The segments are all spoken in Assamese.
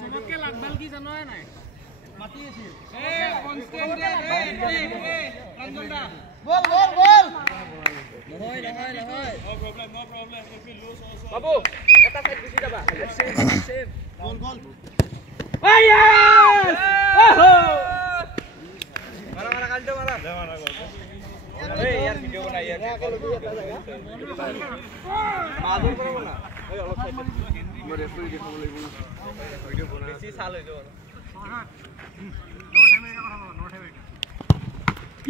सबके लागबाल की जानो है নাই মাতি আছে এ কনস্ট্যান্ট এ রঞ্জন দা বল নহয় no problem if you lose also বাবু এটা সাইড গুছি যাবা সেভ গোল ওই ইয়েস ওহো মারা কালটো মারা গোল ए यार वीडियो बना यार मादर करो ना ओए अलग साइड म रेफरी देखाउ লাগিব वीडियो बना बेसी साल হৈ যাব नोट है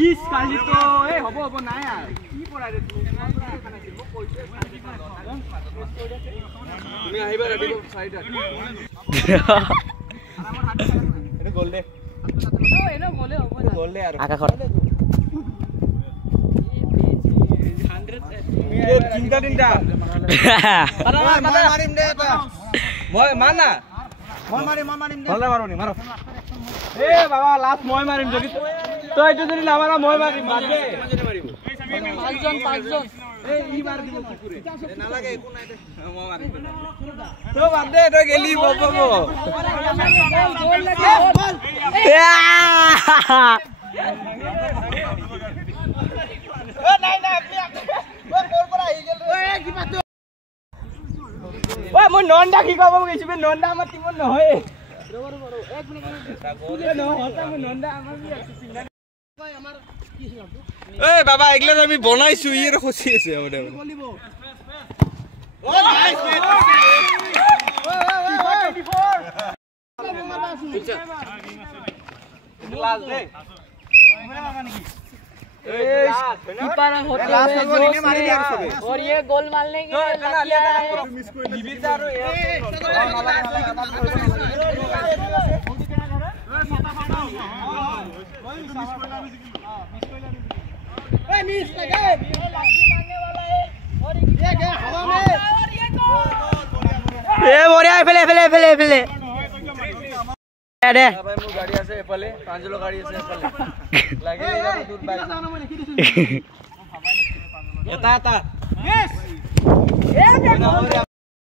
इस काली तो ए हबो ना यार की पराय रे তুমি আহিবা ৰেডি সাইড এটা গোল দে ও এনো গোলে হবো না গোল দে আর আকাশত তিনটা মারিম দে এটা মই মানা মই মারিম দে হলে মারোনি মারো এ বাবা লাস্ট মই মারিম যদি তো এটা যদি না মারা মই মারিম বাদে মারিব পাঁচজন এ ই মার দিব কুকুরে না লাগে একো নাই দে মই মারিম তো বাদে তো গেলি বব গোল লাগে গোল এ নাই আপনি মই নন্দা কি কব গৈছি বে নন্দা আমাৰ টিমত নহয় ৰব এক মিনিট ন হতা মই নন্দা আমাৰ বি আছে চিন্তা কই আমাৰ কি হিসাব এ বাবা এগলা আমি বনাইছো ইয়ে খসি আছে ওটা বলিব ও নাইস মেট ক্লাস দে মেরা বাবা নাকি कीपर होते हुए मारी दिया सबे और ये गोल मारने के लिए लगिया है निबिता रो ए मिस लगा मारने वाला है और ये क्या हवा में और ये गोल ए बढ़िया फेले दे भाई मो गाड़ी আছে এপালে পাঁচলো গাড়ি আছে এপালে লাগি যাব দূর বাইক এটা মিস এ